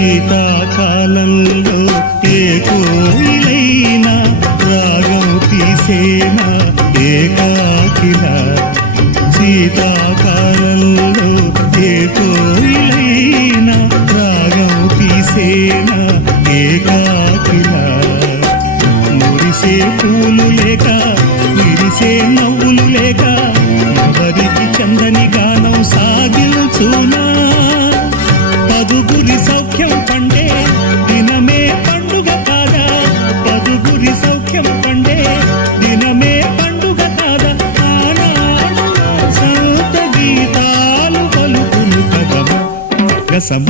శీతాకాలంలో ఏ కోయిలైనా రాగం తీసేనా ఏకాకిలా శీతాకాలంలో ఏ కోయిలైనా రాగం తీసేనా ఏకాకిలా మురిసే పూలు లేక విరిసే నవ్వులు లేక ఎవరికి చందని గానం సాగించునా పదుగురి సౌఖ్యం పండే దినమే పండుగ కాదా పదుగురి సౌఖ్యం పండే దినమే పండుగ కాదా ఆనాడు సంత గీతాలు పలుకులు కదమ గసమ